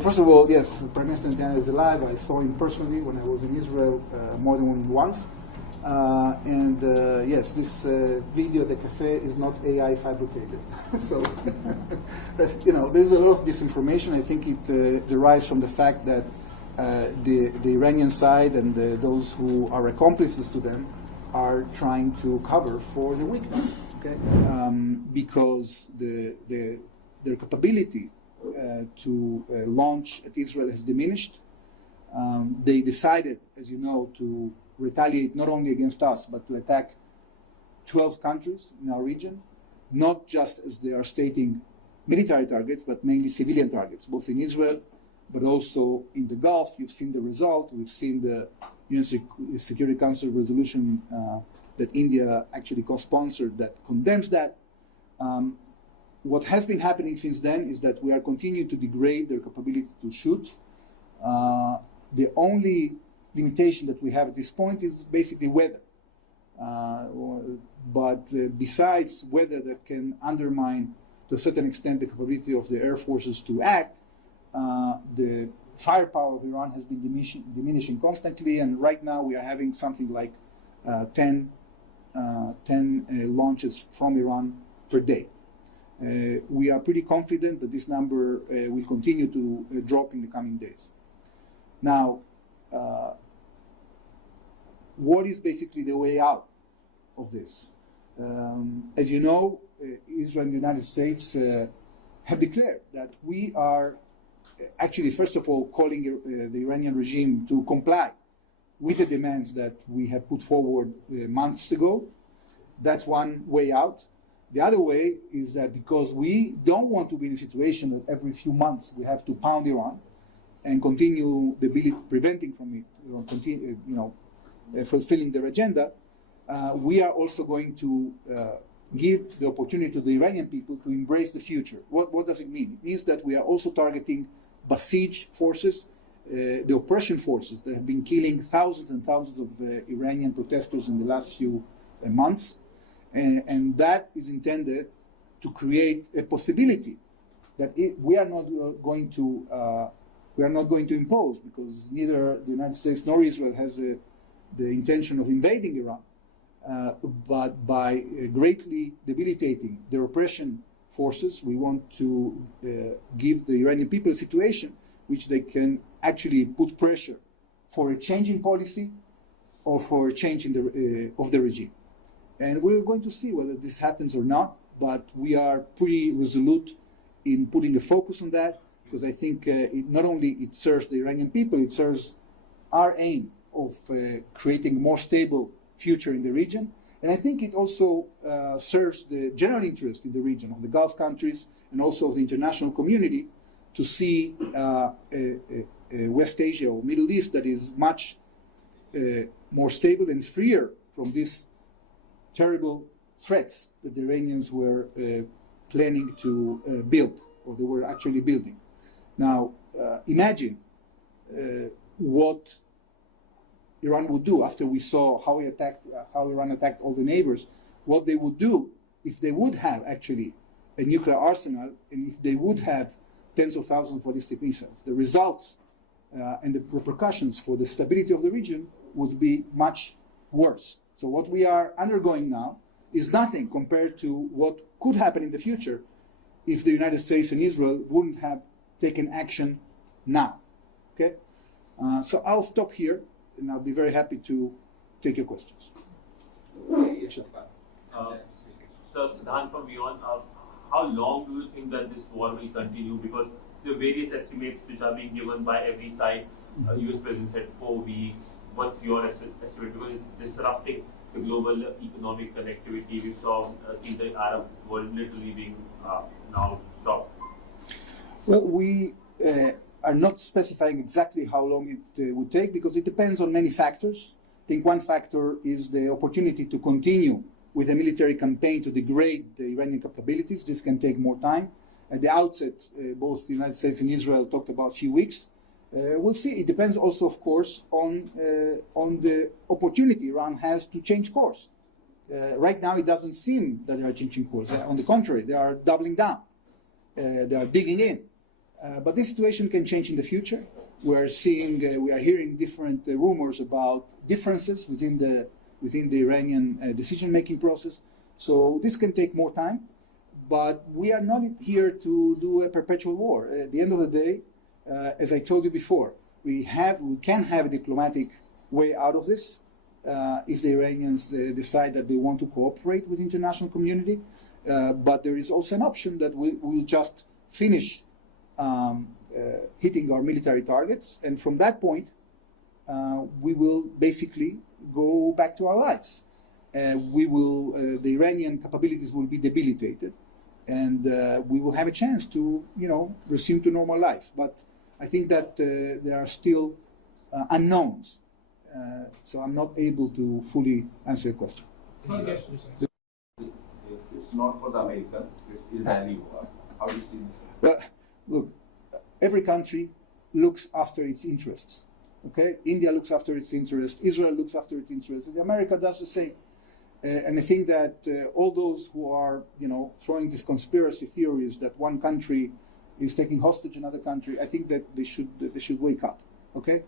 So first of all, yes, Prime Minister Netanyahu is alive. I saw him personally when I was in Israel more than once. Yes, this video, the cafe, is not AI fabricated. So, there's a lot of disinformation. I think it derives from the fact that the Iranian side and those who are accomplices to them are trying to cover for the weakness, okay? Because their capability to launch at Israel has diminished. They decided, as you know, to retaliate not only against us, but to attack 12 countries in our region, not just as they are stating military targets, but mainly civilian targets, both in Israel, but also in the Gulf. You've seen the result. We've seen the Security Council resolution that India actually co-sponsored that condemns that. What has been happening since then is that we are continuing to degrade their capability to shoot. The only limitation that we have at this point is basically weather. Besides weather that can undermine, to a certain extent, the capability of the air forces to act, the firepower of Iran has been diminishing constantly, and right now we are having something like 10 launches from Iran per day. We are pretty confident that this number will continue to drop in the coming days. Now, what is basically the way out of this? As you know, Israel and the United States have declared that we are actually, first of all, calling the Iranian regime to comply with the demands that we have put forward months ago. That's one way out. The other way is that because we don't want to be in a situation that every few months we have to pound Iran and continue preventing from it, fulfilling their agenda, we are also going to give the opportunity to the Iranian people to embrace the future. What does it mean? It means that we are also targeting Basij forces, the oppression forces that have been killing thousands and thousands of Iranian protesters in the last few months. And that is intended to create a possibility that we are not going to impose, because neither the United States nor Israel has the intention of invading Iran. But by greatly debilitating their oppression forces, we want to give the Iranian people a situation which they can actually put pressure for a change in policy or for a change in of the regime. And we're going to see whether this happens or not, but we are pretty resolute in putting a focus on that, because I think not only it serves the Iranian people, it serves our aim of creating a more stable future in the region. And I think it also serves the general interest in the region of the Gulf countries and also of the international community to see West Asia or Middle East that is much more stable and freer from these terrible threats that the Iranians were planning to build, or they were actually building. Now, imagine what Iran would do after we saw how Iran attacked all the neighbors, what they would do if they would have actually a nuclear arsenal, and if they would have tens of thousands of ballistic missiles. The results and the repercussions for the stability of the region would be much worse. So what we are undergoing now is nothing compared to what could happen in the future if the United States and Israel wouldn't have taken action now. Okay? So I'll stop here, and I'll be very happy to take your questions. So Siddhant from Beyond asked, how long do you think that this war will continue? Because there are various estimates which are being given by every side. US President said 4 weeks. What's your estimate? Because it's disrupting the global economic connectivity. We see the Arab world literally being now stopped. Well, we are not specifying exactly how long it would take, because it depends on many factors. I think one factor is the opportunity to continue with a military campaign to degrade the Iranian capabilities. This can take more time. At the outset, both the United States and Israel talked about a few weeks. We'll see. It depends also, of course, on the opportunity Iran has to change course. Right now, it doesn't seem that they are changing course. On the contrary, they are doubling down. They are digging in. But this situation can change in the future. We are hearing different rumors about differences within the Iranian decision-making process. So this can take more time, but we are not here to do a perpetual war. At the end of the day, as I told you before, we can have a diplomatic way out of this if the Iranians decide that they want to cooperate with the international community. But there is also an option that we will just finish hitting our military targets, and from that point, we will basically go back to our lives. The Iranian capabilities will be debilitated, and we will have a chance to, resume to normal life. But I think that there are still unknowns, so I'm not able to fully answer your question. It's not for the American, it's Israeli war. How do you see this? Well, look, every country looks after its interests. Okay, India looks after its interests. Israel looks after its interests. And America does the same. And I think that all those who are, throwing these conspiracy theories that one country is taking hostage another country, I think that they should wake up. Okay, at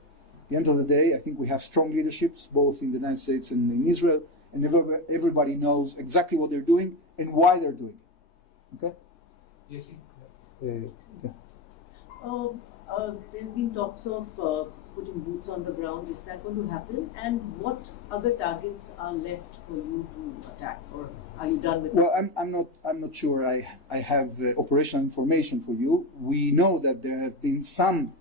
the end of the day, I think we have strong leaderships both in the United States and in Israel, and everybody knows exactly what they're doing and why they're doing it. Okay. Yes. Yeah. There have been talks of putting boots on the ground. Is that going to happen? And what other targets are left for you to attack, or are you done with? Well, I'm not sure. I have operational information for you. We know that there have been some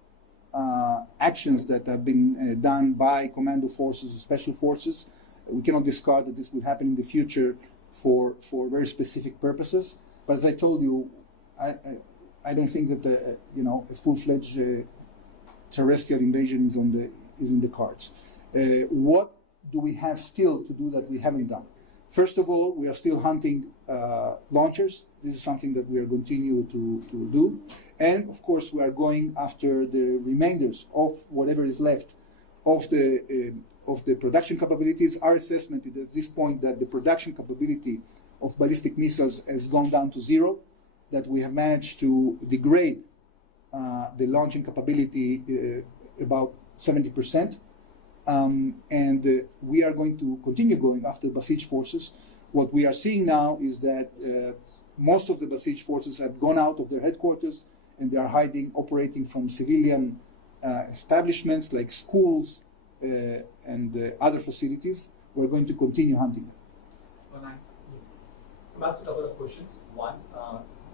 actions that have been done by commando forces, special forces. We cannot discard that this will happen in the future for very specific purposes. But as I told you, I don't think that a full-fledged terrestrial invasion is in the cards. What do we have still to do that we haven't done? First of all, we are still hunting launchers. This is something that we are continue to do, and of course we are going after the remainders of whatever is left of the production capabilities. Our assessment is at this point that the production capability of ballistic missiles has gone down to zero, that we have managed to degrade the launching capability about 70%. And we are going to continue going after Basij forces. What we are seeing now is that most of the Basij forces have gone out of their headquarters and they are operating from civilian establishments like schools and other facilities. We're going to continue hunting them. I'm asked a couple of questions. One,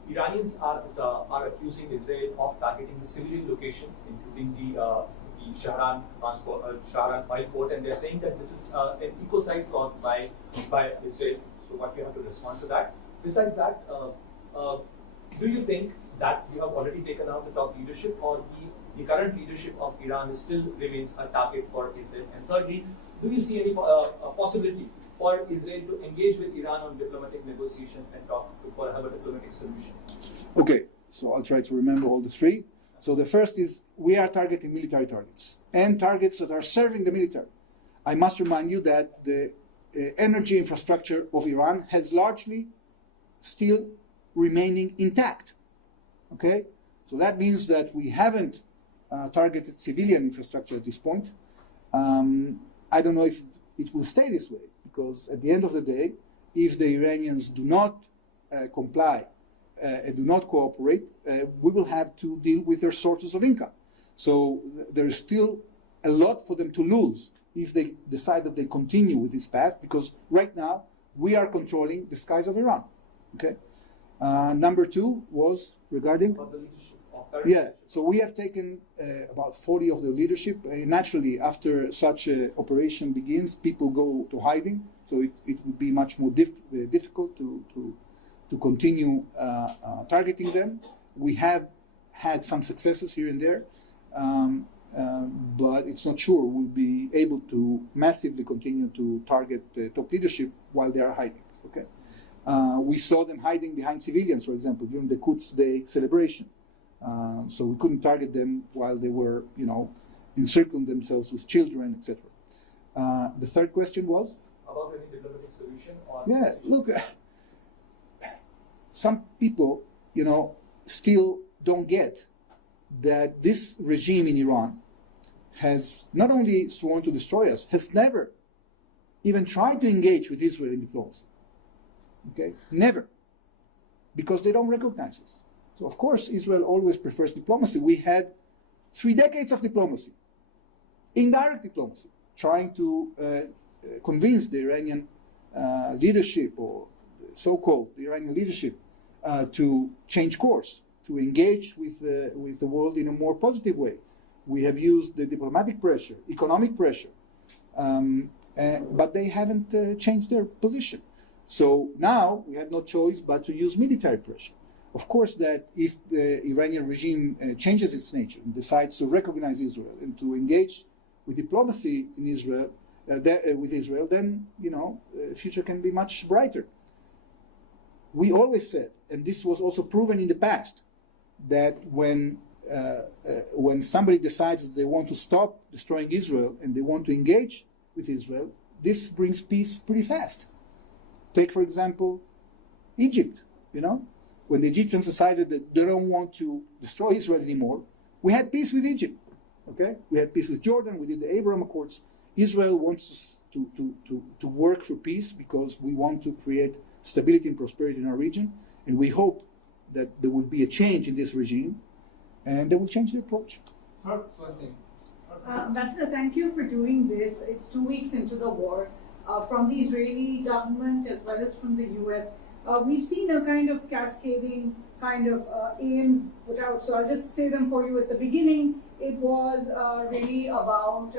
Iranians are accusing Israel of targeting the civilian location, including the Shahran oil port, and they're saying that this is an ecocide caused by Israel. So what you have to respond to that. Besides that, do you think that you have already taken out the top leadership, or the current leadership of Iran still remains a target for Israel? And thirdly, do you see any possibility for Israel to engage with Iran on diplomatic negotiation and talk for have a diplomatic solution? Okay, so I'll try to remember all the three. So the first is we are targeting military targets and targets that are serving the military. I must remind you that the energy infrastructure of Iran has largely still remaining intact. Okay, so that means that we haven't targeted civilian infrastructure at this point. I don't know if it will stay this way, because at the end of the day, if the Iranians do not comply and do not cooperate, we will have to deal with their sources of income. So there is still a lot for them to lose if they decide that they continue with this path, because right now we are controlling the skies of Iran. Okay. Number two was regarding For the leadership of yeah, so we have taken about 40 of the leadership. Naturally, after such an operation begins, people go to hiding, so it would be much more difficult to continue targeting them. We have had some successes here and there, but it's not sure we'll be able to massively continue to target the top leadership while they are hiding. Okay, we saw them hiding behind civilians, for example, during the Quds Day celebration. So we couldn't target them while they were, encircling themselves with children, etc. The third question was? About any diplomatic solution? Or yeah, look, some people, still don't get that this regime in Iran has not only sworn to destroy us, has never even tried to engage with Israel in diplomacy. Okay? Never. Because they don't recognize us. So, of course, Israel always prefers diplomacy. We had 3 decades of diplomacy, indirect diplomacy, trying to convince the Iranian leadership, or so-called Iranian leadership, to change course, to engage with the world in a more positive way. We have used the diplomatic pressure, economic pressure, but they haven't changed their position. So now we have no choice but to use military pressure. Of course, that if the Iranian regime changes its nature and decides to recognize Israel and to engage with diplomacy in Israel, with Israel, then the future can be much brighter. We always said, and this was also proven in the past, that when somebody decides that they want to stop destroying Israel and they want to engage with Israel, this brings peace pretty fast. Take, for example, Egypt. When the Egyptians decided that they don't want to destroy Israel anymore, we had peace with Egypt. Okay, we had peace with Jordan. We did the Abraham Accords. Israel wants to work for peace because we want to create stability and prosperity in our region, and we hope that there will be a change in this regime, and they will change their approach. Ambassador, thank you for doing this. It's 2 weeks into the war. From the Israeli government as well as from the US, we've seen a kind of cascading aims put out. So I'll just say them for you. At the beginning, it was really about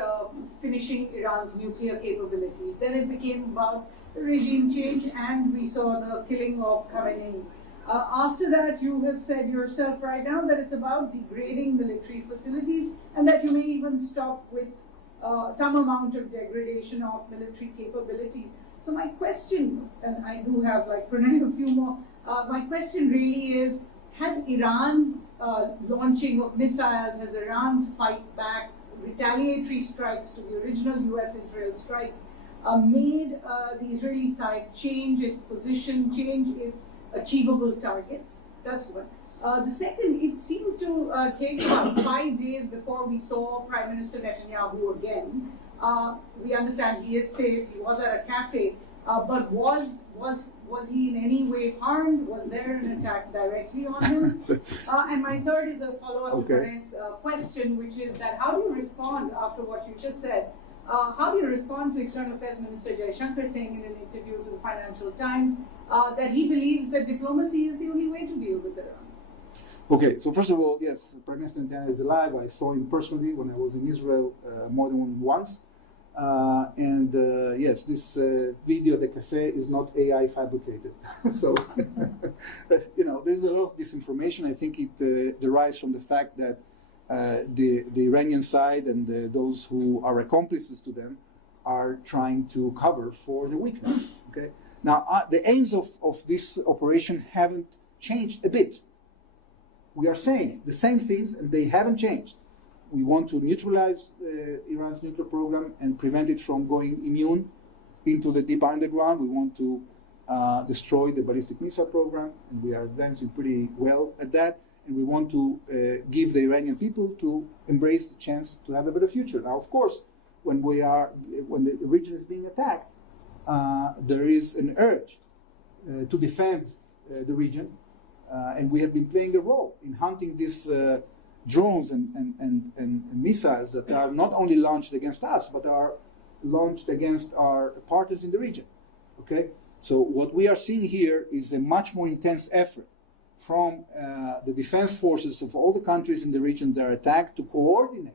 finishing Iran's nuclear capabilities. Then it became about the regime change, and we saw the killing of Khamenei. After that, you have said yourself right now that it's about degrading military facilities, and that you may even stop with some amount of degradation of military capabilities. So my question, and I do have Pranay a few more, my question really is, has Iran's launching of missiles, has Iran's fight back, retaliatory strikes to the original US-Israel strikes, made the Israeli side change its position, change its achievable targets? That's one. The second, it seemed to take about 5 days before we saw Prime Minister Netanyahu again. We understand he is safe, he was at a cafe, but was he in any way harmed? Was there an attack directly on him? And my third is a follow-up to Pranay's question, which is that how do you respond after what you just said? How do you respond to External Affairs Minister Jaishankar saying in an interview to the Financial Times that he believes that diplomacy is the only way to deal with Iran? Okay, so first of all, yes, Prime Minister Netanyahu is alive. I saw him personally when I was in Israel more than once. Yes, this video at the cafe is not AI fabricated. So, there's a lot of disinformation. I think it derives from the fact that the Iranian side and those who are accomplices to them are trying to cover for the weakness. Okay. Now, the aims of this operation haven't changed a bit. We are saying the same things, and they haven't changed. We want to neutralize Iran's nuclear program and prevent it from going immune into the deep underground. We want to destroy the ballistic missile program, and we are advancing pretty well at that. And we want to give the Iranian people to embrace the chance to have a better future. Now, of course, when the region is being attacked, there is an urge to defend the region, and we have been playing a role in hunting these drones and missiles that are not only launched against us, but are launched against our partners in the region. Okay, so what we are seeing here is a much more intense effort from the defense forces of all the countries in the region that are attacked to coordinate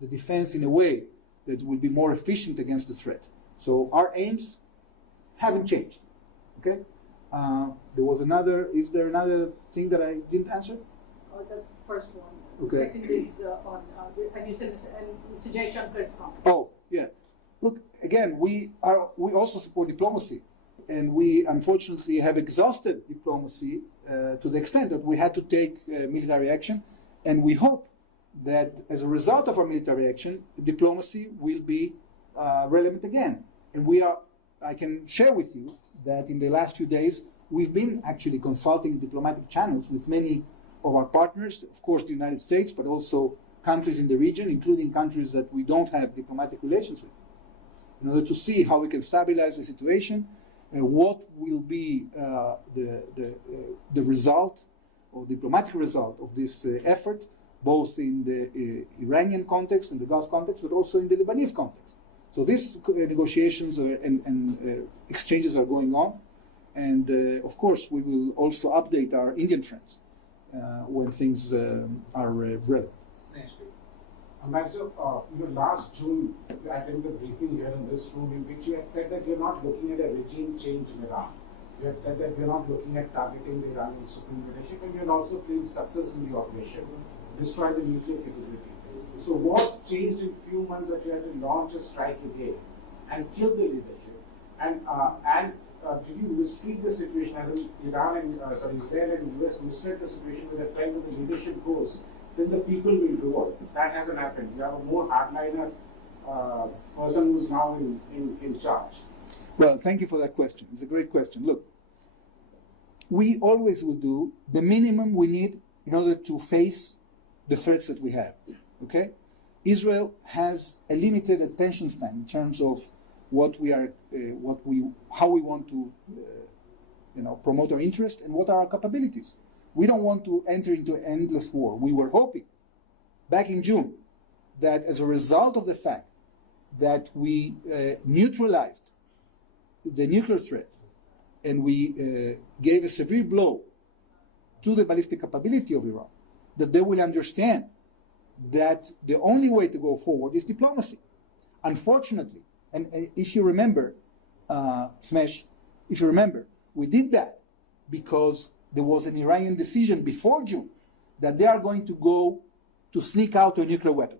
the defense in a way that will be more efficient against the threat. So our aims haven't changed. Okay. There was another. Is there another thing that I didn't answer? That's the first one. Okay. The second is on, and you said Mr. Jaishankar's comment. Oh, yeah. Look, again, we also support diplomacy, and we unfortunately have exhausted diplomacy to the extent that we had to take military action, and we hope that as a result of our military action, diplomacy will be relevant again. And I can share with you that in the last few days, we've been actually consulting diplomatic channels with many of our partners, of course the United States, but also countries in the region, including countries that we don't have diplomatic relations with, in order to see how we can stabilize the situation and what will be the result or diplomatic result of this effort, both in the Iranian context, in the Gulf context, but also in the Lebanese context. So these negotiations and exchanges are going on, and of course we will also update our Indian friends when things are relevant. Ambassador, last June you attended a briefing here in this room in which you had said that you're not looking at a regime change in Iran. You had said that you're not looking at targeting the Iranian supreme leadership, and you had also claimed success in the operation, destroy the nuclear capability. So what changed in few months that you had to launch a strike again and kill the leadership? And did you mistreat the situation as in Israel and US mistreat the situation with the fact that the leadership goes? Then the people will revolt. That hasn't happened. You have a more hardliner person who's now in charge. Well, thank you for that question. It's a great question. Look, we always will do the minimum we need in order to face the threats that we have. Okay? Israel has a limited attention span in terms of how we want to, promote our interest and what are our capabilities. We don't want to enter into an endless war. We were hoping back in June that as a result of the fact that we neutralized the nuclear threat and we gave a severe blow to the ballistic capability of Iran, that they will understand that the only way to go forward is diplomacy. Unfortunately, and if you remember, Smesh, if you remember, we did that because there was an Iranian decision before June that they are going to go to sneak out a nuclear weapon.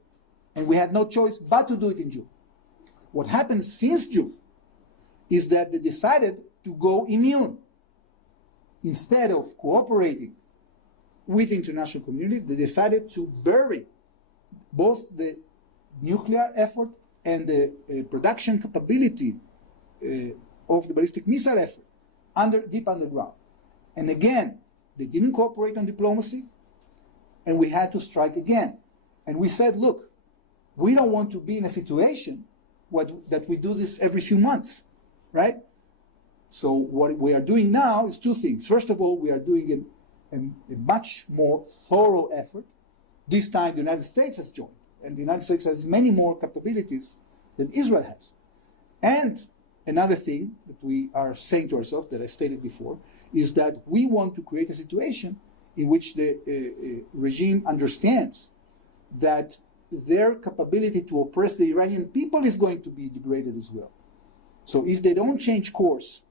And we had no choice but to do it in June. What happened since June is that they decided to go immune. Instead of cooperating with the international community, they decided to bury both the nuclear effort and the production capability of the ballistic missile effort deep underground. And again, they didn't cooperate on diplomacy, and we had to strike again. And we said, look, we don't want to be in a situation that we do this every few months, right? So what we are doing now is two things. First of all, we are doing a much more thorough effort. This time the United States has joined, and the United States has many more capabilities than Israel has. And another thing that we are saying to ourselves, that I stated before, is that we want to create a situation in which the regime understands that their capability to oppress the Iranian people is going to be degraded as well. So if they don't change course,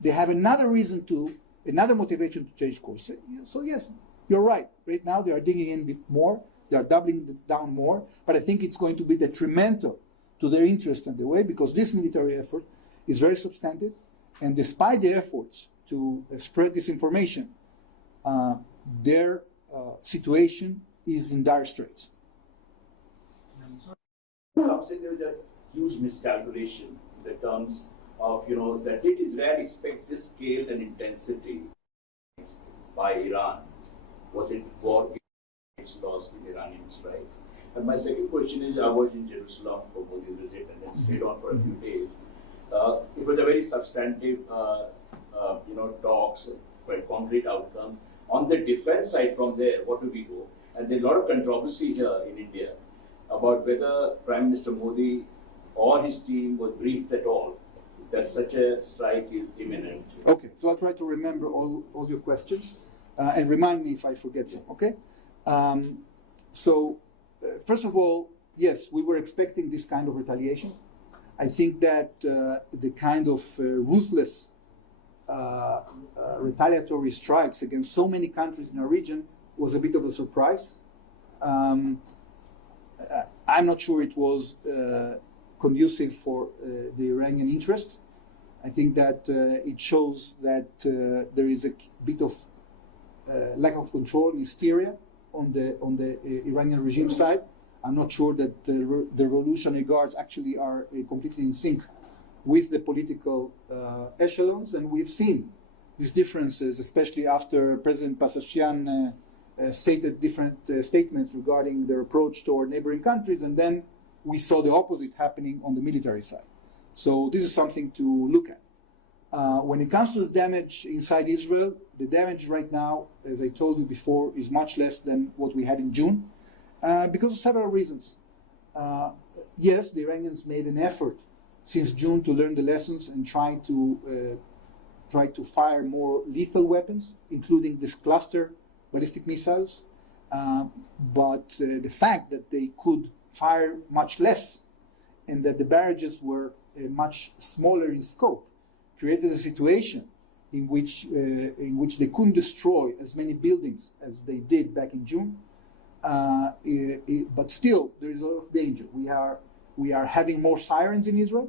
they have another motivation to change course. So yes, you're right. Right now they are digging in a bit more, they are doubling down more, but I think it's going to be detrimental to their interest and the way, because this military effort is very substantive, and despite the efforts to spread disinformation, their situation is in dire straits. Some say there was a huge miscalculation in the terms of, that did Israel expect this scale and intensity by Iran? Was it war games lost in Iranian strikes? And my second question is, I was in Jerusalem for Modi's visit and then stayed on for a few days. It was a very substantive, talks, quite concrete outcomes. On the defense side from there, what do we go? And there's a lot of controversy here in India about whether Prime Minister Modi or his team was briefed at all that such a strike is imminent. Okay, so I'll try to remember all your questions and remind me if I forget some, okay? First of all, yes, we were expecting this kind of retaliation. I think that the kind of ruthless retaliatory strikes against so many countries in our region was a bit of a surprise. I'm not sure it was conducive for the Iranian interest. I think that it shows that there is a bit of lack of control, hysteria on the Iranian regime side. I'm not sure that the Revolutionary Guards actually are completely in sync with the political echelons, and we've seen these differences, especially after President Pezeshkian stated different statements regarding their approach toward neighboring countries, and then we saw the opposite happening on the military side. So this is something to look at. When it comes to the damage inside Israel, the damage right now, as I told you before, is much less than what we had in June, because of several reasons. Yes, the Iranians made an effort since June to learn the lessons and try to fire more lethal weapons, including this cluster ballistic missiles. But the fact that they could fire much less and that the barrages were much smaller in scope created a situation in which they couldn't destroy as many buildings as they did back in June. But still, there is a lot of danger. We are having more sirens in Israel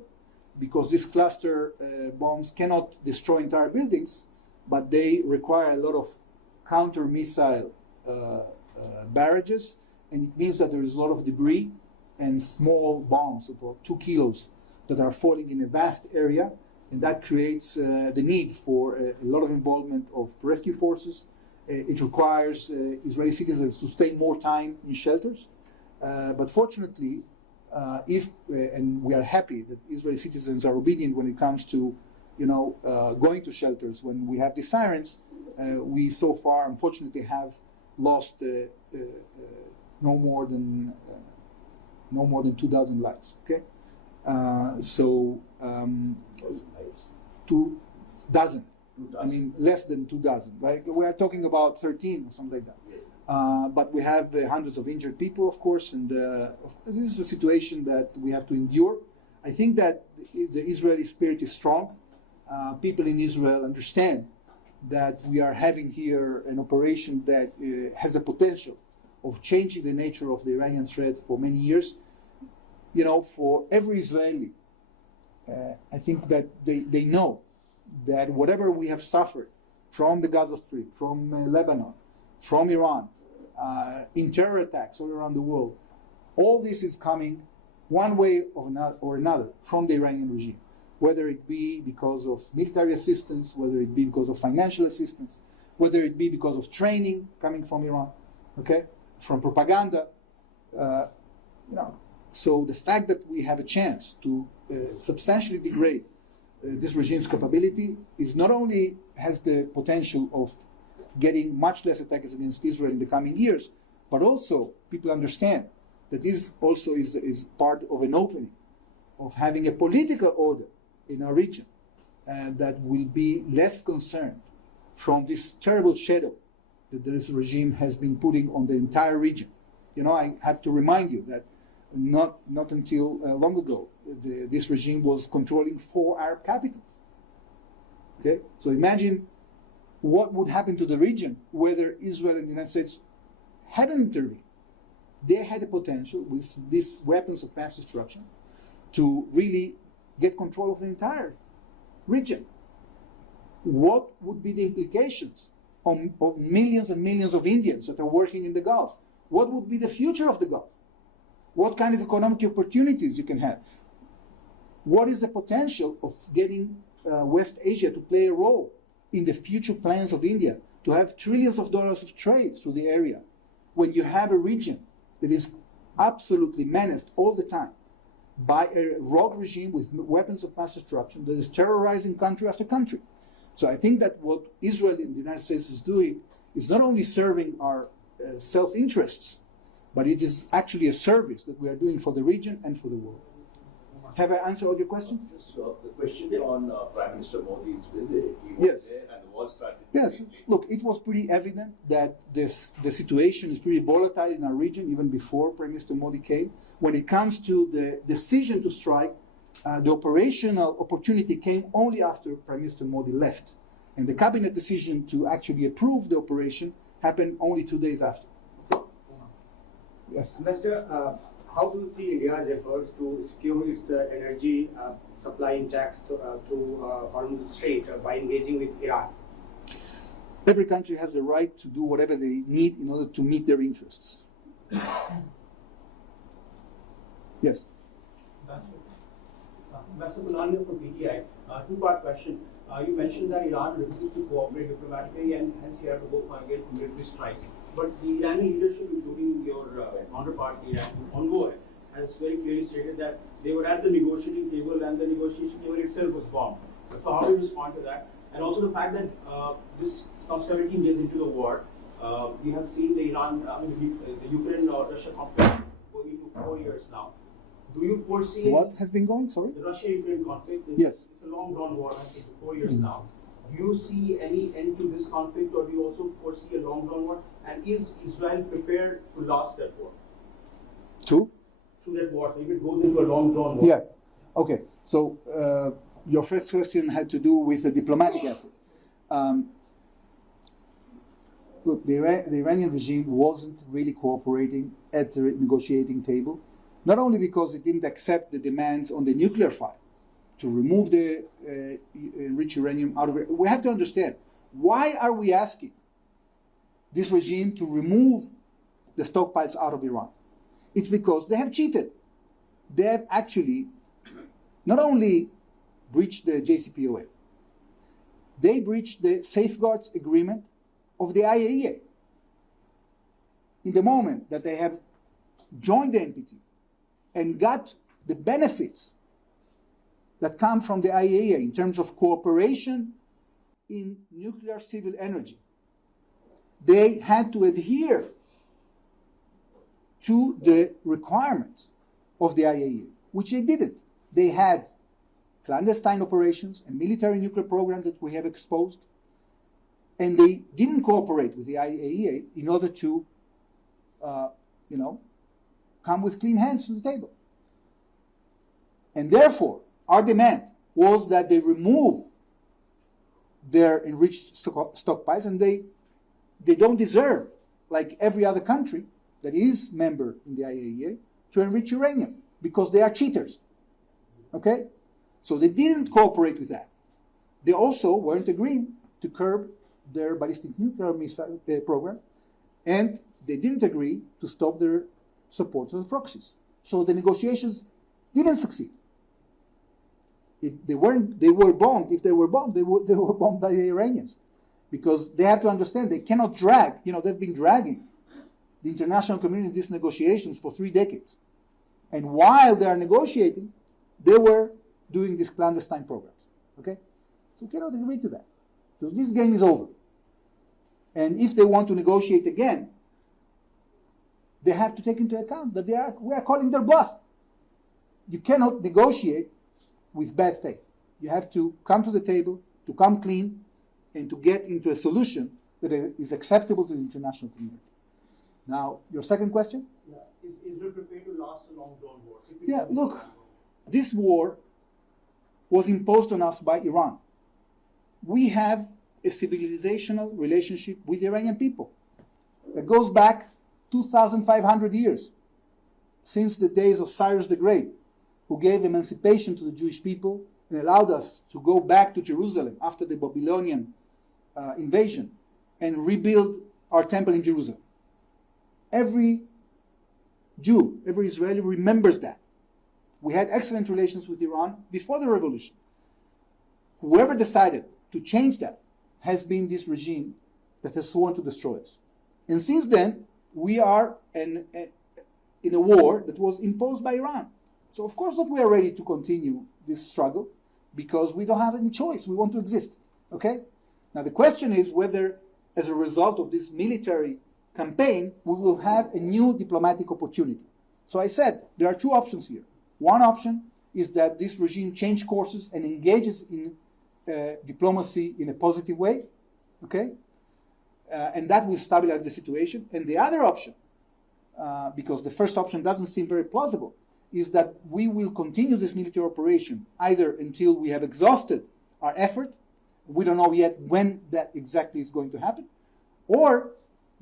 because these cluster bombs cannot destroy entire buildings, but they require a lot of counter-missile barrages, and it means that there is a lot of debris and small bombs of about 2 kilos that are falling in a vast area, and that creates the need for a lot of involvement of rescue forces. It requires Israeli citizens to stay more time in shelters, but fortunately, and we are happy that Israeli citizens are obedient when it comes to, going to shelters when we have the sirens. We so far, unfortunately, have lost no more than 2,000 lives. Okay, 2 dozen. I mean, less than 2 dozen. Like we are talking about 13 or something like that. But we have hundreds of injured people, of course, and this is a situation that we have to endure. I think that the Israeli spirit is strong. People in Israel understand that we are having here an operation that has the potential of changing the nature of the Iranian threat for many years. For every Israeli, I think that they know that whatever we have suffered from the Gaza Strip, from Lebanon, from Iran, in terror attacks all around the world, all this is coming one way or another from the Iranian regime, whether it be because of military assistance, whether it be because of financial assistance, whether it be because of training coming from Iran, okay, from propaganda, So the fact that we have a chance to substantially degrade this regime's capability is not only has the potential of getting much less attacks against Israel in the coming years, but also people understand that this also is part of an opening of having a political order in our region that will be less concerned from this terrible shadow that this regime has been putting on the entire region. I have to remind you that not until long ago, this regime was controlling 4 Arab capitals. Okay, so imagine what would happen to the region whether Israel and the United States hadn't intervened. They had the potential with these weapons of mass destruction to really get control of the entire region. What would be the implications of millions and millions of Indians that are working in the Gulf? What would be the future of the Gulf? What kind of economic opportunities you can have? What is the potential of getting West Asia to play a role in the future plans of India to have trillions of dollars of trade through the area when you have a region that is absolutely menaced all the time by a rogue regime with weapons of mass destruction that is terrorizing country after country? So I think that what Israel and the United States is doing is not only serving our self-interests, but it is actually a service that we are doing for the region and for the world. Have I answered all your questions? Just the question on Prime Minister Modi's visit. He was there and the war started. Yes. Look, it was pretty evident that the situation is pretty volatile in our region even before Prime Minister Modi came. When it comes to the decision to strike, the operational opportunity came only after Prime Minister Modi left. And the cabinet decision to actually approve the operation happened only 2 days after. Yes. Ambassador, how do you see India's efforts to secure its energy supply intact through Hormuz Strait by engaging with Iran? Every country has the right to do whatever they need in order to meet their interests. Yes. Ambassador Malani from PTI, 2-part question. You mentioned that Iran refused to cooperate diplomatically and hence he had to go for again military strikes. but the Iranian leadership, including your counterparts, the Iranian Envoy, has very clearly stated that they were at the negotiating table and the negotiation table itself was bombed. So how do you respond to that? And also the fact that this is now 17 days into the war, we have seen the Ukraine-Russia conflict going into 4 years now. Do you foresee What has been going? Sorry. the Russia-Ukraine conflict? Yes. It's a long-drawn war, I think, 4 years now. Do you see any end to this conflict, or do you also foresee a long-drawn war? And is Israel prepared to last that war? Two. Through that war, so if it goes into a long-drawn war. Yeah. Okay. So your first question had to do with the diplomatic effort. Look, the Iranian regime wasn't really cooperating at the negotiating table, not only because it didn't accept the demands on the nuclear file to remove the enriched uranium out of it. We have to understand, why are we asking this regime to remove the stockpiles out of Iran? It's because they have cheated. They have actually not only breached the JCPOA, they breached the safeguards agreement of the IAEA. In the moment that they have joined the NPT and got the benefits that come from the IAEA in terms of cooperation in nuclear civil energy, they had to adhere to the requirements of the IAEA, which they didn't. They had clandestine operations, a military nuclear program that we have exposed, and they didn't cooperate with the IAEA in order to, come with clean hands to the table. And therefore, our demand was that they remove their enriched stockpiles, and they don't deserve, like every other country that is member in the IAEA, to enrich uranium, because they are cheaters. Okay? So they didn't cooperate with that. They also weren't agreeing to curb their ballistic nuclear missile program, and they didn't agree to stop their support to the proxies. So the negotiations didn't succeed. They were bombed. If they were bombed, they were bombed by the Iranians, because they have to understand they cannot drag. They've been dragging the international community in these negotiations for 3 decades, and while they are negotiating, they were doing these clandestine programs. Okay, so we cannot agree to that. So this game is over. And if they want to negotiate again, they have to take into account that we are calling their bluff. You cannot negotiate with bad faith. You have to come to the table, to come clean, and to get into a solution that is acceptable to the international community. Now, your second question? Yeah. Is Israel prepared to last a long-drawn war? Yeah, look, this war was imposed on us by Iran. We have a civilizational relationship with the Iranian people that goes back 2,500 years, since the days of Cyrus the Great, who gave emancipation to the Jewish people and allowed us to go back to Jerusalem after the Babylonian invasion and rebuild our temple in Jerusalem. Every Jew, every Israeli remembers that. We had excellent relations with Iran before the revolution. Whoever decided to change that has been this regime that has sworn to destroy us. And since then, we are in a war that was imposed by Iran. So of course that we are ready to continue this struggle, because we don't have any choice. We want to exist. Okay? Now the question is whether, as a result of this military campaign, we will have a new diplomatic opportunity. So I said there are two options here. One option is that this regime changes courses and engages in diplomacy in a positive way, okay? And that will stabilize the situation. And the other option, because the first option doesn't seem very plausible, is that we will continue this military operation either until we have exhausted our effort, we don't know yet when that exactly is going to happen, or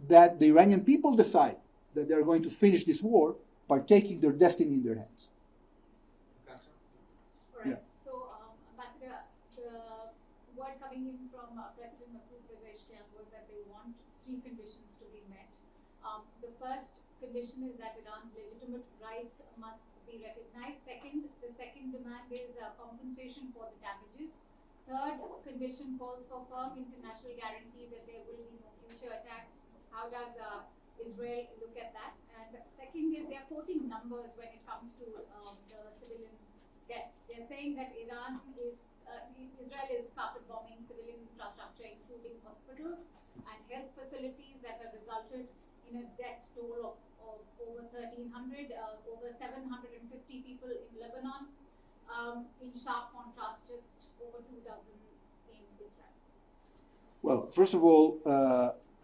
that the Iranian people decide that they're going to finish this war by taking their destiny in their hands. Right. Yeah. So, Ambassador, the word coming in from President Masoud Pezeshkian was that they want 3 conditions to be met. The first condition is that Iran's legitimate rights must be recognized. The second demand is compensation for the damages. Third condition calls for firm international guarantees that there will be no future attacks How does Israel look at that? And second is they're quoting numbers when it comes to the civilian deaths. They're saying that Israel is carpet bombing civilian infrastructure, including hospitals and health facilities, that have resulted in a death toll of over 1,300, over 750 people in Lebanon. In sharp contrast, just over 2 dozen in Israel. Well, first of all,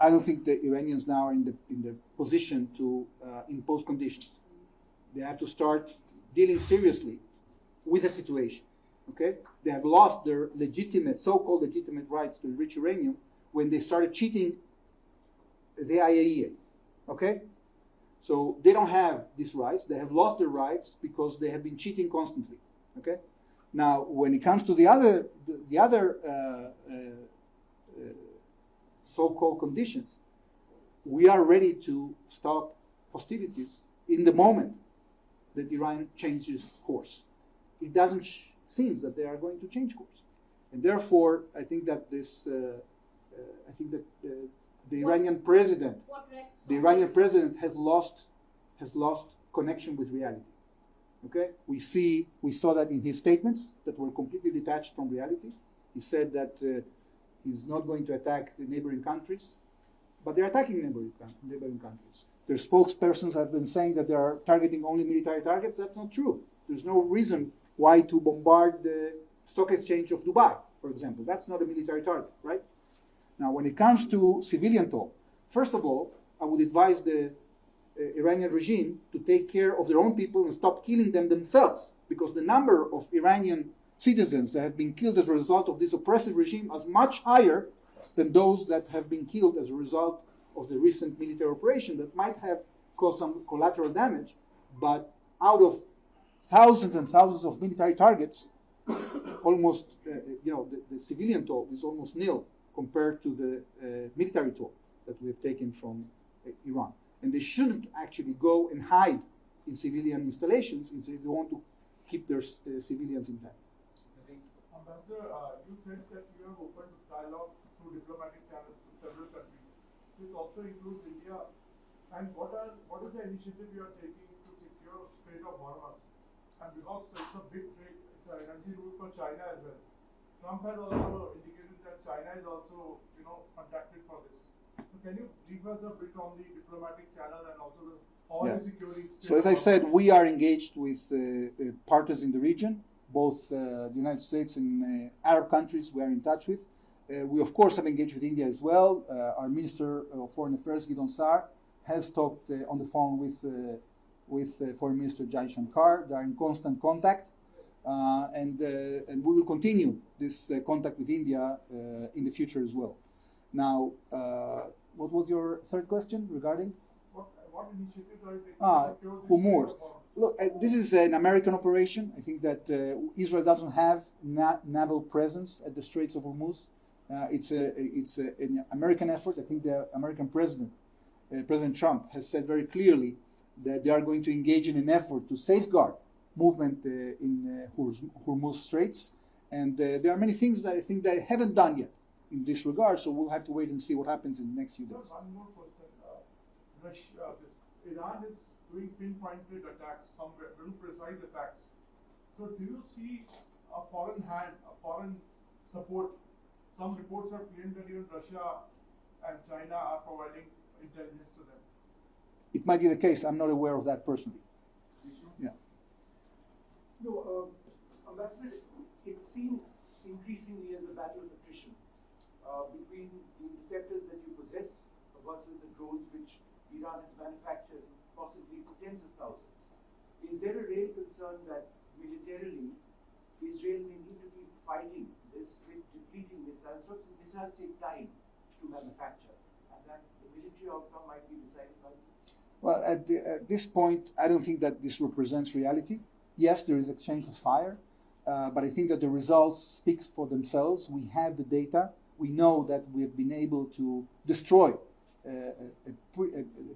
I don't think the Iranians now are in the position to impose conditions. They have to start dealing seriously with the situation. Okay, they have lost their legitimate, so-called legitimate rights to enrich uranium when they started cheating the IAEA. Okay, so they don't have these rights. They have lost their rights because they have been cheating constantly. Okay, now when it comes to the other so-called conditions, we are ready to stop hostilities in the moment that Iran changes course. It doesn't seem that they are going to change course, and therefore I think that the Iranian president has lost connection with reality. Okay, we saw that in his statements that were completely detached from reality. He said that he's not going to attack the neighboring countries, but they're attacking neighboring countries. Their spokespersons have been saying that they are targeting only military targets. That's not true. There's no reason why to bombard the stock exchange of Dubai, for example. That's not a military target, right? Now, when it comes to civilian toll, first of all, I would advise the Iranian regime to take care of their own people and stop killing them themselves, because the number of Iranian citizens that have been killed as a result of this oppressive regime is much higher than those that have been killed as a result of the recent military operation that might have caused some collateral damage, but out of thousands and thousands of military targets, almost, the civilian toll is almost nil compared to the military toll that we have taken from Iran. And they shouldn't actually go and hide in civilian installations if they want to keep their civilians intact. Ambassador, you said that you have opened dialogue through diplomatic channels with several countries. This also includes India. And what is the initiative you are taking to secure Strait of Hormuz? And because it's a big trade, it's an energy route for China as well. Trump has also indicated that China is also, contacted for this. So can you brief us a bit on the diplomatic channel and also the security? So as I said, we are engaged with partners in the region, both the United States and Arab countries we are in touch with. We of course have engaged with India as well. Our Minister of Foreign Affairs, Gideon Saar, has talked on the phone with Foreign Minister Jai Shankar. They are in constant contact. And we will continue this contact with India in the future as well. Now, what was your third question regarding? What initiatives are you taking? Hormuz. Look, this is an American operation. I think that Israel doesn't have naval presence at the Straits of Hormuz. It's an American effort. I think the American president, President Trump, has said very clearly that they are going to engage in an effort to safeguard movement in Hormuz Straits. And there are many things that I think they haven't done yet in this regard, so we'll have to wait and see what happens in the next few days. One more question. Iran is doing pinpointed attacks, some very precise attacks. So do you see a foreign hand, a foreign support? Some reports have claimed that even Russia and China are providing intelligence to them. It might be the case. I'm not aware of that personally. Yeah. No, Ambassador, it seems increasingly as a battle of attrition between the interceptors that you possess versus the drones which Iran has manufactured, possibly tens of thousands. Is there a real concern that militarily Israel may need to keep fighting this with depleting missiles? So missiles take time to manufacture, and that the military outcome might be decided by this? Well, at this point, I don't think that this represents reality. Yes, there is exchange of fire, but I think that the results speak for themselves. We have the data. We know that we have been able to destroy a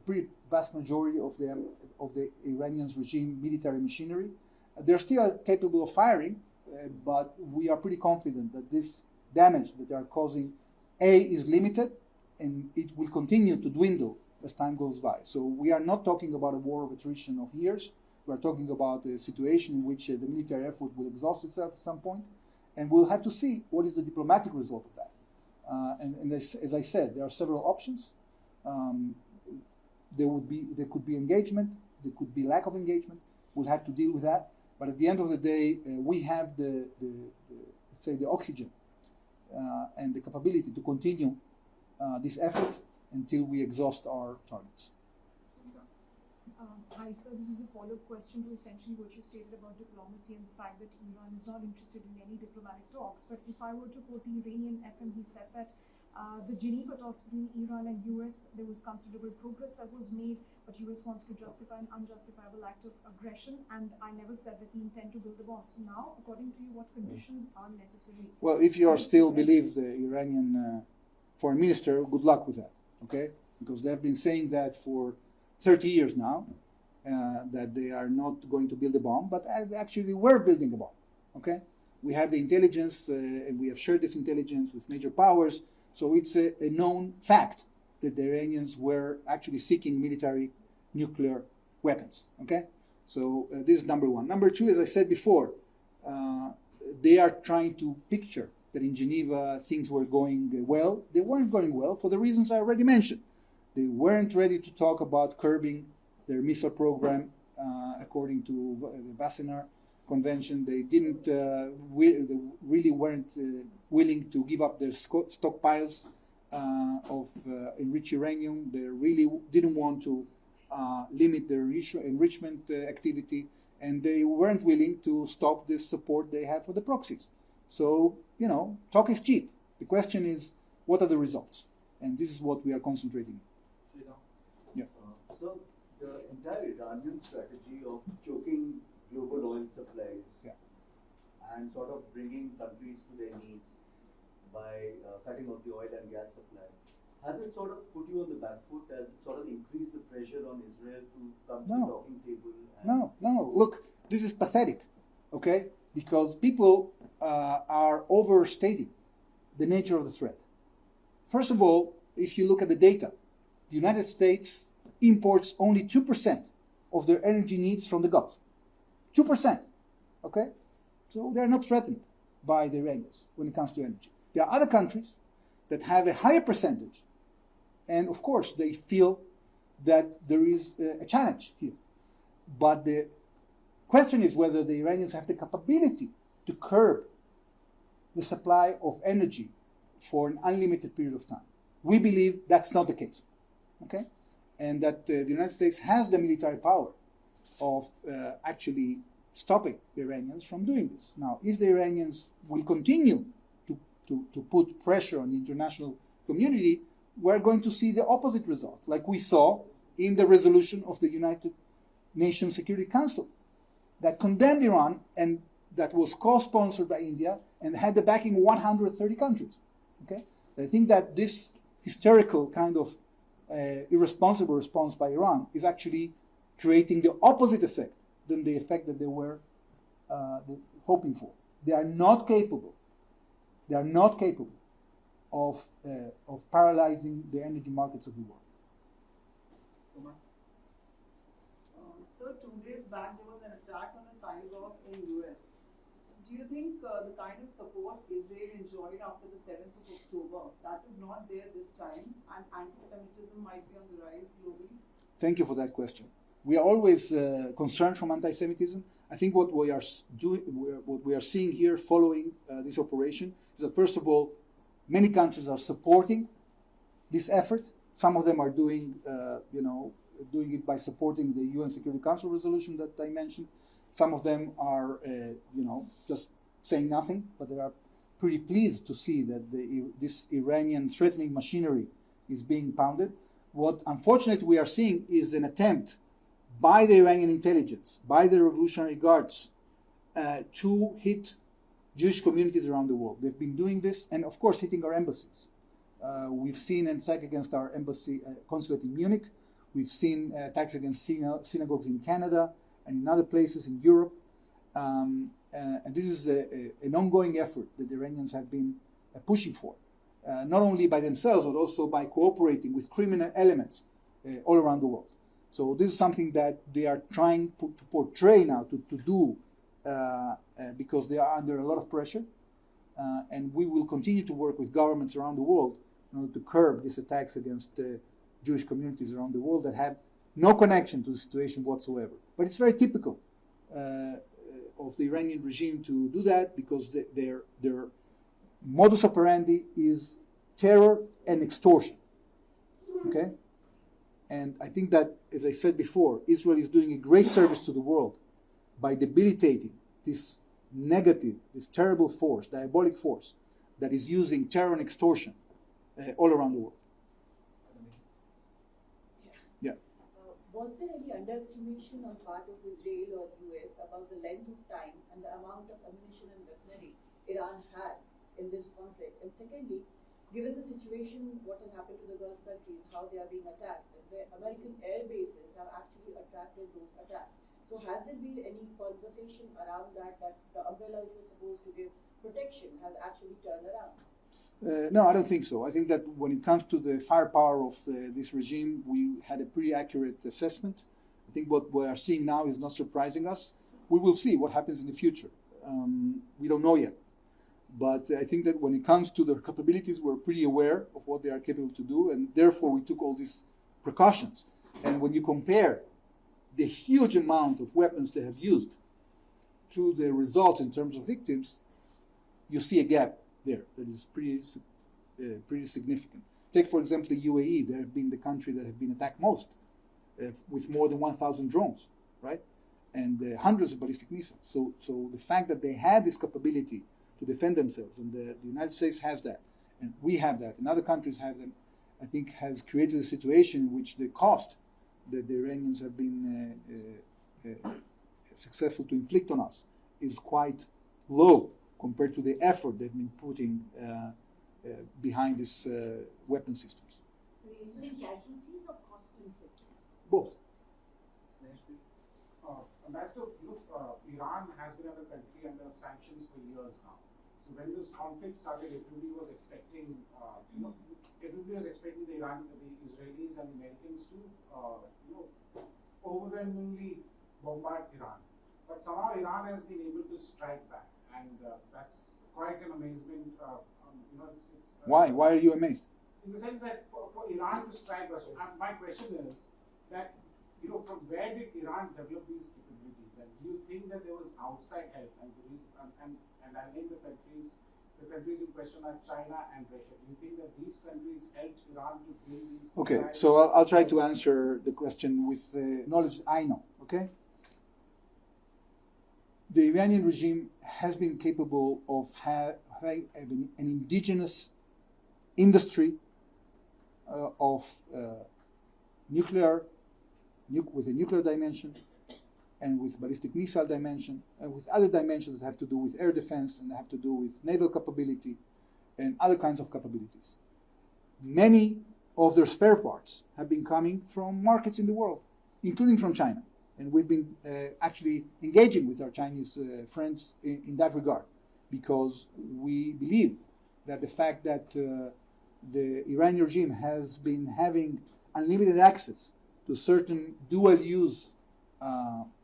pretty vast majority of the Iranians regime military machinery. They're still capable of firing, but we are pretty confident that this damage that they are causing, A, is limited, and it will continue to dwindle as time goes by. So we are not talking about a war of attrition of years. We are talking about a situation in which the military effort will exhaust itself at some point, and we'll have to see what is the diplomatic result of that. And as I said, there are several options. There could be engagement, there could be lack of engagement. We'll have to deal with that. But at the end of the day, we have let's say, the oxygen and the capability to continue this effort until we exhaust our targets. Hi, sir. This is a follow-up question to essentially what you stated about diplomacy and the fact that Iran is not interested in any diplomatic talks. But if I were to quote the Iranian FM, he said that the Geneva talks between Iran and US, there was considerable progress that was made, but US wants to justify an unjustifiable act of aggression, and I never said that we intend to build a bomb. So now, according to you, what conditions are necessary? Well, if you are still believe the Iranian foreign minister, good luck with that, okay? Because they've been saying that for 30 years now, that they are not going to build a bomb, but actually we're building a bomb, okay? We have the intelligence, and we have shared this intelligence with major powers. So it's a known fact that the Iranians were actually seeking military nuclear weapons, okay? So this is number one. Number two, as I said before, they are trying to picture that in Geneva things were going well. They weren't going well for the reasons I already mentioned. They weren't ready to talk about curbing their missile program according to the Wassenaar Convention. They didn't they really weren't willing to give up their stockpiles of enriched uranium. They really didn't want to limit their enrichment activity, and they weren't willing to stop this support they have for the proxies. So, you know, talk is cheap. The question is, what are the results? And this is what we are concentrating on. Yeah. So the entire Iranian strategy of choking global oil supplies and sort of bringing countries to their knees by cutting off the oil and gas supply, has it sort of put you on the back foot? Has it sort of increased the pressure on Israel to come to the talking table? No. Look, this is pathetic, okay? Because people are overstating the nature of the threat. First of all, if you look at the data, the United States imports only 2% of their energy needs from the Gulf. 2%, okay? So they're not threatened by the Iranians when it comes to energy. There are other countries that have a higher percentage, and of course they feel that there is a challenge here. But the question is whether the Iranians have the capability to curb the supply of energy for an unlimited period of time. We believe that's not the case, okay? And that the United States has the military power of actually stopping the Iranians from doing this. Now, if the Iranians will continue to put pressure on the international community, we're going to see the opposite result, like we saw in the resolution of the United Nations Security Council that condemned Iran and that was co-sponsored by India and had the backing of 130 countries. Okay, I think that this hysterical kind of irresponsible response by Iran is actually creating the opposite effect than the effect that they were hoping for. They are not capable. They are not capable of paralyzing the energy markets of the world. Sir, 2 days back there was an attack on a synagogue in US. So do you think the kind of support Israel enjoyed after the 7th of October, that is not there this time, and anti-Semitism might be on the rise globally? Thank you for that question. We are always concerned from anti-Semitism. I think what we are doing, what we are seeing here following this operation is that, first of all, many countries are supporting this effort. Some of them are doing, doing it by supporting the UN Security Council resolution that I mentioned. Some of them are, just saying nothing, but they are pretty pleased to see that this Iranian threatening machinery is being pounded. What unfortunately we are seeing is an attempt by the Iranian intelligence, by the Revolutionary Guards, to hit Jewish communities around the world. They've been doing this, and of course hitting our embassies. We've seen an attack against our embassy consulate in Munich. We've seen attacks against synagogues in Canada and in other places in Europe. And this is an ongoing effort that the Iranians have been pushing for. not only by themselves, but also by cooperating with criminal elements all around the world. So this is something that they are trying to portray now, to do, because they are under a lot of pressure. And we will continue to work with governments around the world in order to curb these attacks against Jewish communities around the world that have no connection to the situation whatsoever. But it's very typical of the Iranian regime to do that, because their modus operandi is terror and extortion. Okay? And I think that, as I said before, Israel is doing a great service to the world by debilitating this negative, this terrible force, diabolic force, that is using terror and extortion all around the world. Yeah. Was there any underestimation on part of Israel or US about the length of time and the amount of ammunition and weaponry Iran had in this conflict? And secondly, given the situation, what has happened to the Gulf countries, how they are being attacked, and the American air bases have actually attracted those attacks. So has there been any conversation around that the umbrella which was supposed to give protection has actually turned around? No, I don't think so. I think that when it comes to the firepower of this regime, we had a pretty accurate assessment. I think what we are seeing now is not surprising us. We will see what happens in the future. We don't know yet. But I think that when it comes to their capabilities, we're pretty aware of what they are capable to do, and therefore we took all these precautions. And when you compare the huge amount of weapons they have used to the results in terms of victims, you see a gap there that is pretty significant. Take, for example, the UAE. They have been the country that have been attacked most, with more than 1,000 drones, right? And hundreds of ballistic missiles. So the fact that they had this capability to defend themselves, and the United States has that, and we have that, and other countries have them, I think has created a situation in which the cost that the Iranians have been successful to inflict on us is quite low compared to the effort they've been putting behind these weapon systems. Reasoning casualties or cost inflicted? Both. Ambassador, Iran has been a country under sanctions for years now. So when this conflict started, everybody was expecting, everybody was expecting the Israelis and Americans to, overwhelmingly bombard Iran. But somehow Iran has been able to strike back, and that's quite an amazement. Why? Why are you amazed? In the sense that for Iran to strike back, so my question is that, from where did Iran develop these capabilities? And do you think that there was outside help? And I name the countries in question are China and Russia. Do you think that these countries helped Iran to build these? Okay, so I'll try to answer the question with the knowledge I know, okay? The Iranian regime has been capable of having an indigenous industry of nuclear, with a nuclear dimension, and with ballistic missile dimension, and with other dimensions that have to do with air defense and have to do with naval capability and other kinds of capabilities. Many of their spare parts have been coming from markets in the world, including from China. And we've been actually engaging with our Chinese friends in that regard, because we believe that the fact that the Iranian regime has been having unlimited access to certain dual-use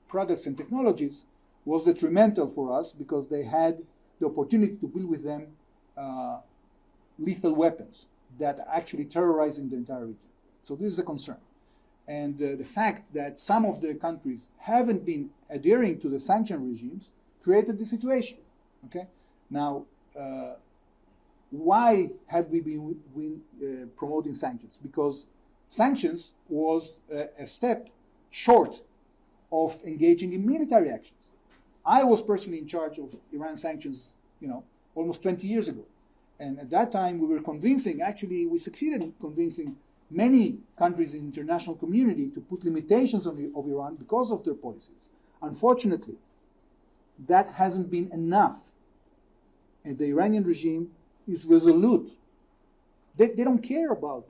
products and technologies was detrimental for us, because they had the opportunity to build with them lethal weapons that are actually terrorizing the entire region. So this is a concern. And the fact that some of the countries haven't been adhering to the sanction regimes created the situation. Okay. Now, why have we been promoting sanctions? Because sanctions was a step short of engaging in military actions. I was personally in charge of Iran sanctions, almost 20 years ago. And at that time, we were convincing, actually, we succeeded in convincing many countries in the international community to put limitations on of Iran because of their policies. Unfortunately, that hasn't been enough. And the Iranian regime is resolute. They don't care about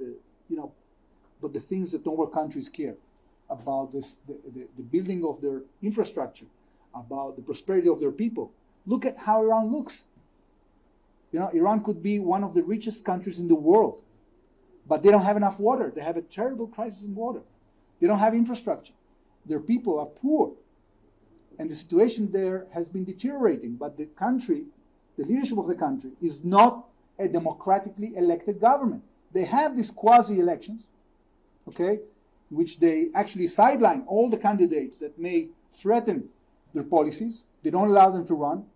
but the things that normal countries care about, the building of their infrastructure, about the prosperity of their people. Look at how Iran looks. You know, Iran could be one of the richest countries in the world, but they don't have enough water. They have a terrible crisis in water. They don't have infrastructure. Their people are poor. And the situation there has been deteriorating. But the country, the leadership of the country, is not a democratically elected government. They have these quasi-elections, okay, which they actually sideline all the candidates that may threaten their policies. They don't allow them to run.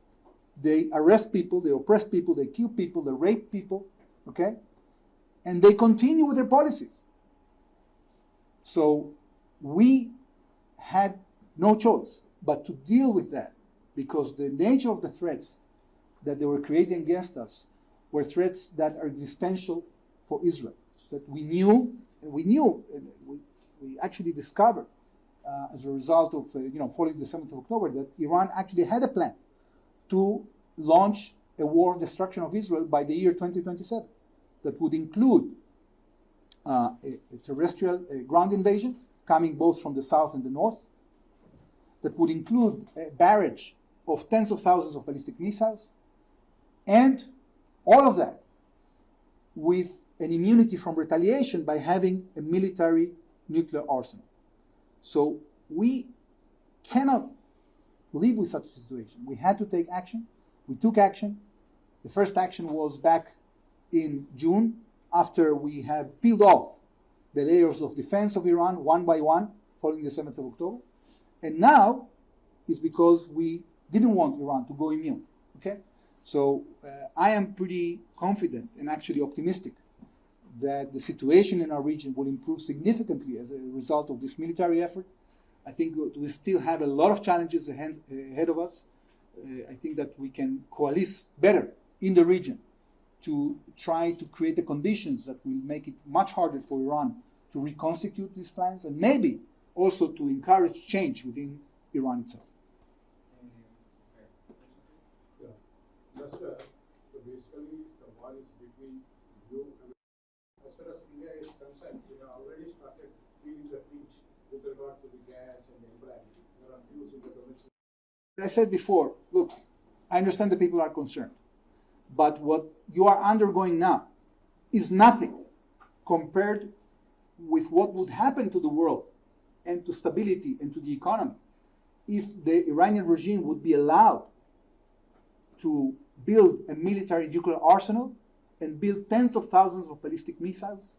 They arrest people, they oppress people, they kill people, they rape people, okay? And they continue with their policies. So we had no choice but to deal with that, because the nature of the threats that they were creating against us were threats that are existential for Israel, that we knew, and we actually discovered as a result of, following the 7th of October, that Iran actually had a plan to launch a war of destruction of Israel by the year 2027 that would include a terrestrial ground invasion coming both from the south and the north, that would include a barrage of tens of thousands of ballistic missiles, and all of that with an immunity from retaliation by having a military nuclear arsenal. So we cannot live with such a situation. We had to take action. We took action. The first action was back in June, after we have peeled off the layers of defense of Iran one by one following the 7th of October. And now it's because we didn't want Iran to go immune. Okay? So I am pretty confident and actually optimistic that the situation in our region will improve significantly as a result of this military effort. I think we still have a lot of challenges ahead of us. I think that we can coalesce better in the region to try to create the conditions that will make it much harder for Iran to reconstitute these plans, and maybe also to encourage change within Iran itself. Just so basically the war is between you and as far as India is concerned, we have already started feeling the pinch with regard to the gas and the employment. There are views in the domestic. As I said before, look, I understand that people are concerned, but what you are undergoing now is nothing compared with what would happen to the world and to stability and to the economy if the Iranian regime would be allowed to build a military nuclear arsenal and build tens of thousands of ballistic missiles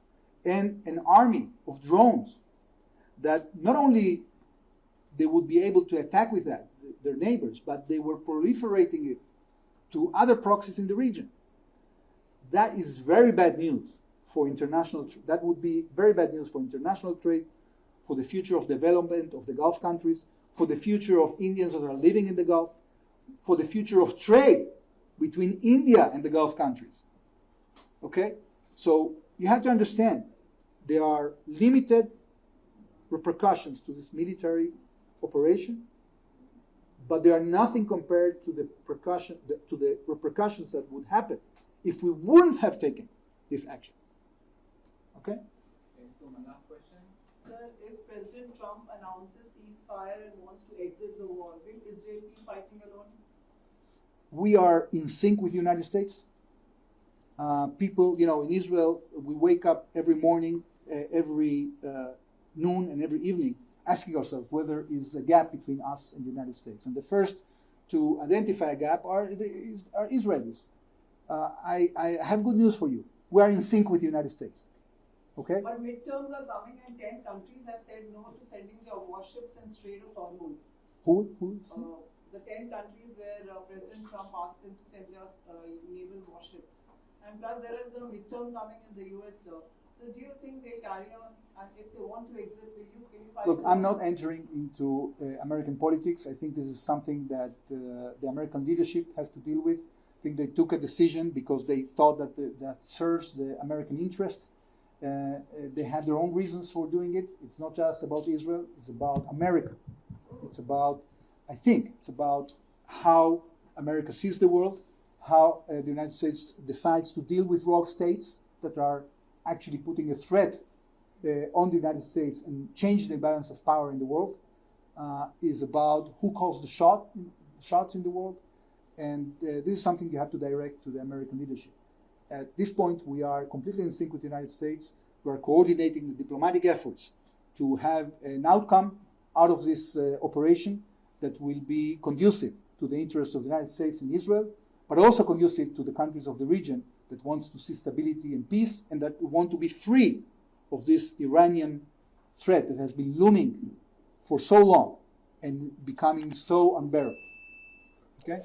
and an army of drones that not only they would be able to attack with that their neighbors, but they were proliferating it to other proxies in the region. That is very bad news for international trade. That would be very bad news for international trade, for the future of development of the Gulf countries, for the future of Indians that are living in the Gulf, for the future of trade between India and the Gulf countries. Okay? So you have to understand there are limited repercussions to this military operation, but they are nothing compared to the repercussions that would happen if we wouldn't have taken this action. Okay? So my last question. Sir, if President Trump announces ceasefire and wants to exit the war, will Israel be fighting alone? We are in sync with the United States. People, in Israel, we wake up every morning, every noon and every evening, asking ourselves whether there is a gap between us and the United States. And the first to identify a gap are Israelis. I have good news for you. We are in sync with the United States. Okay? But midterms are coming and 10 countries have said no to sending their warships in Strait of Hormuz. Who? The 10 countries where President Trump asked them to send their naval warships. And plus there is a midterm coming in the US, sir. So do you think they carry on? And if they want to exit, can you fight? Look, I'm not entering into American politics. I think this is something that the American leadership has to deal with. I think they took a decision because they thought that that serves the American interest. They have their own reasons for doing it. It's not just about Israel. It's about America. It's about how America sees the world, how the United States decides to deal with rogue states that are actually putting a threat on the United States and changing the balance of power in the world, is about who calls the shots in the world. and this is something you have to direct to the American leadership. At this point, we are completely in sync with the United States. We are coordinating the diplomatic efforts to have an outcome out of this operation that will be conducive to the interests of the United States and Israel, but also conducive to the countries of the region that wants to see stability and peace, and that want to be free of this Iranian threat that has been looming for so long and becoming so unbearable. Okay?